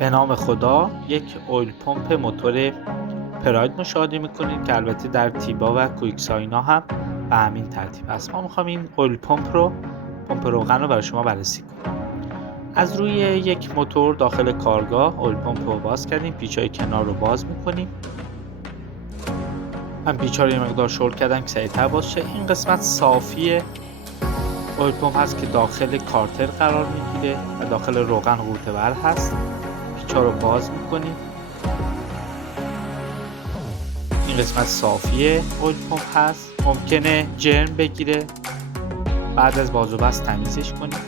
به نام خدا یک اویل پمپ موتور پراید مشاهده میکنید که البته در تیبا و کویکساینا هم به همین ترتیب است. ما میخوام این اویل پمپ روغن رو برای شما بررسی کنیم. از روی یک موتور داخل کارگاه اویل پمپ رو باز کردیم، پیچ‌های کنار رو باز میکنیم. من پیچ‌ها رو یه مقدار شل کردم که سریع‌تر باز شه. این قسمت صافی اویل پمپ هست که داخل کارتر قرار میگیره و داخل روغن قورته بر هست. پیچ‌ها رو باز میکنیم. این قسمت صافی اویل پمپ هست، ممکنه جرم بگیره، بعد از باز و بست تمیزش کنیم.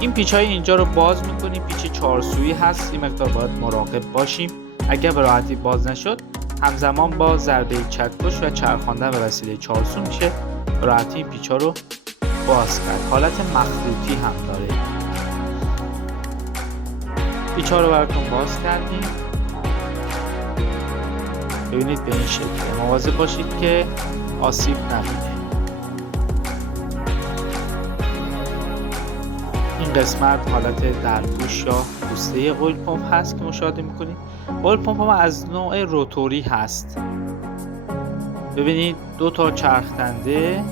این پیچ‌های اینجا رو باز میکنیم، پیچ 4 سویی هست، این مقدار باید مراقب باشیم اگر به راحتی باز نشد همزمان با ضربه چکش و چرخاندن به وسیله 4 سو میشه به راحتی این پیچ‌ها رو باز کرد. حالت مخروطی هم داره. پیچ‌ها رو براتون باز کردیم. ببینید به این شکل. مواظب باشید که آسیب نبینه. این قسمت حالت درپوش یا پوسته اویل پمپ هست که مشاهده میکنید. اویل پمپ ما از نوع روتوری هست. ببینید دو تا چرخدنده،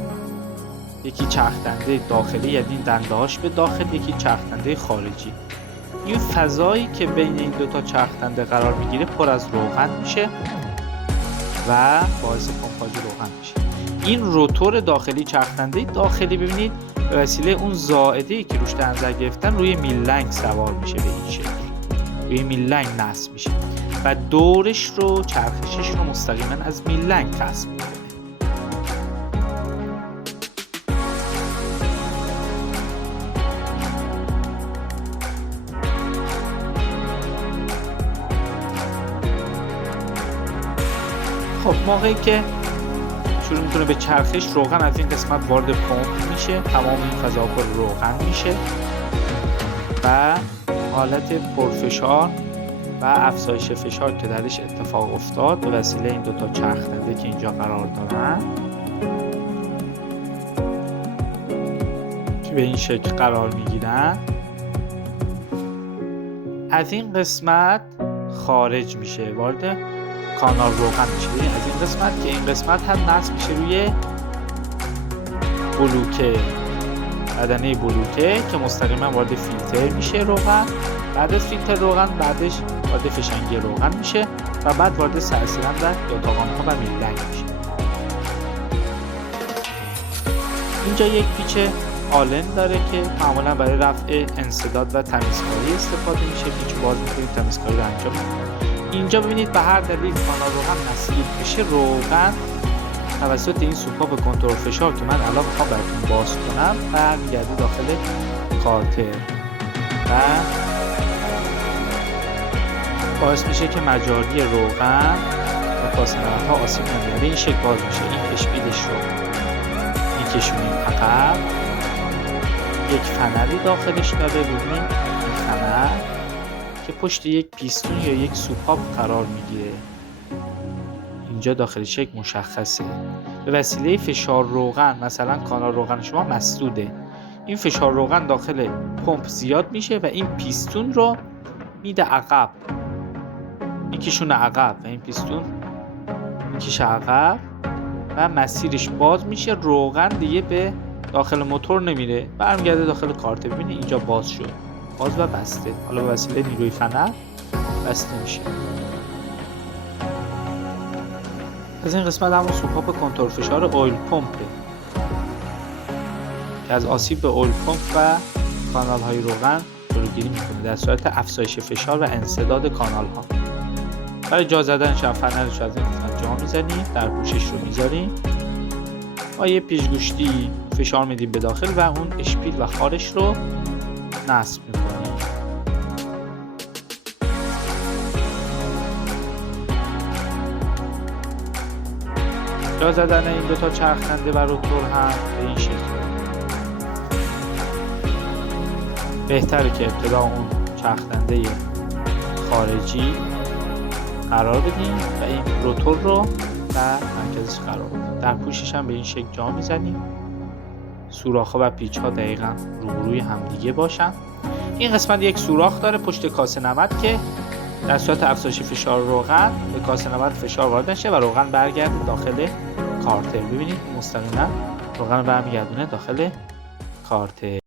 یکی چرخدنده داخلی یعنی دنده‌هاش به داخل، یکی چرخدنده خارجی. این فضایی که بین این دو تا چرخدنده قرار میگیره پر از روغن میشه و باعث پمپاژ روغن میشه. این روتور داخلی چرخدنده داخلی ببینید به وسیله اون زائده‌ای که روش دنزر گرفتن روی میلنگ سوار میشه، به این شکل روی میلنگ نصب میشه و دورش رو چرخشش رو مستقیما از میلنگ کسب میکنه. خب موقعی که شروع میکنه به چرخش، روغن از این قسمت وارد پمپ میشه، تمام این فضا پر روغن میشه و حالت پرفشار و افزایش فشار که درش اتفاق افتاد به وسیله این دوتا چرخدنده که اینجا قرار دارن که به این شکل قرار میگیرن از این قسمت خارج میشه، وارد کانال روغن میشه. از این قسمت که این قسمت هم نصب میشه روی بلوکه، بدنه بلوکه که مستقیما وارد فیلتر میشه روغن. بعد از فیلتر روغن بعدش وارد فشنگی روغن میشه و بعد وارد سرسیلندر یا تاقان‌ها و میلنگ میشه. اینجا یک پیچ آلن داره که معمولا برای رفع انسداد و تمیزکاری استفاده میشه. پیچ باز میکنید تمیزکاری رو انجام میدید. اینجا ببینید به هر دلیل کانال روغن نصیب بشه، روغن توسط این سوپاپ کنترل فشار که من الان میخوام براتون باز کنم برمیگرده داخل کارتر و باعث میشه که مجاری روغن و کاسه‌نوردها آسیب نبینه. این شکل باز میشه. این اشپیلش رو میکشونیم عقب. یک فنری داخلش داره. ببینید این فنر که پشت یک پیستون یا یک سوپاپ قرار میگیره. اینجا داخلش یک مشخصه. به وسیله فشار روغن، مثلا کانال روغن شما مسدوده، این فشار روغن داخل پمپ زیاد میشه و این پیستون رو میده عقب، میکشونه عقب و این پیستون میکشه عقب و مسیرش باز میشه. روغن دیگه به داخل موتور نمیره، برمیگرده داخل کارتر. ببینید اینجا باز شد، باز و بسته. حالا به وسیله نیروی فنر بسته میشه. از این قسمت همون سوپاپ کنترل فشار اویل پمپه که از آسیب به اویل پمپ و کانال های روغن جلوگیری میکنه در صورت افزایش فشار و انسداد کانال ها. برای جا زدنش هم فنرش از این قسمت جا میزنیم، در پوشش رو میذاریم، با یه پیچگوشتی فشار میدیم به داخل و اون اشپیل و خارش رو نصب میکنیم. جا زدن این دوتا چرخدنده و روتور هم به این شکل. بهتره که ابتدا اون چرخدنده خارجی قرار بدیم و این روتور رو در مرکزش قرار بدیم. در پوشش هم به این شکل جا میزنیم. سوراخ‌ها و پیچ‌ها دقیقاً روبروی همدیگه باشن. این قسمت یک سوراخ داره پشت کاسه نمد که در صورت افزایش فشار روغن به کاسه نمد فشار وارد نشه و روغن برگرده داخل کارتر. ببینید مستقیما روغن برمیگردونه داخل کارتر.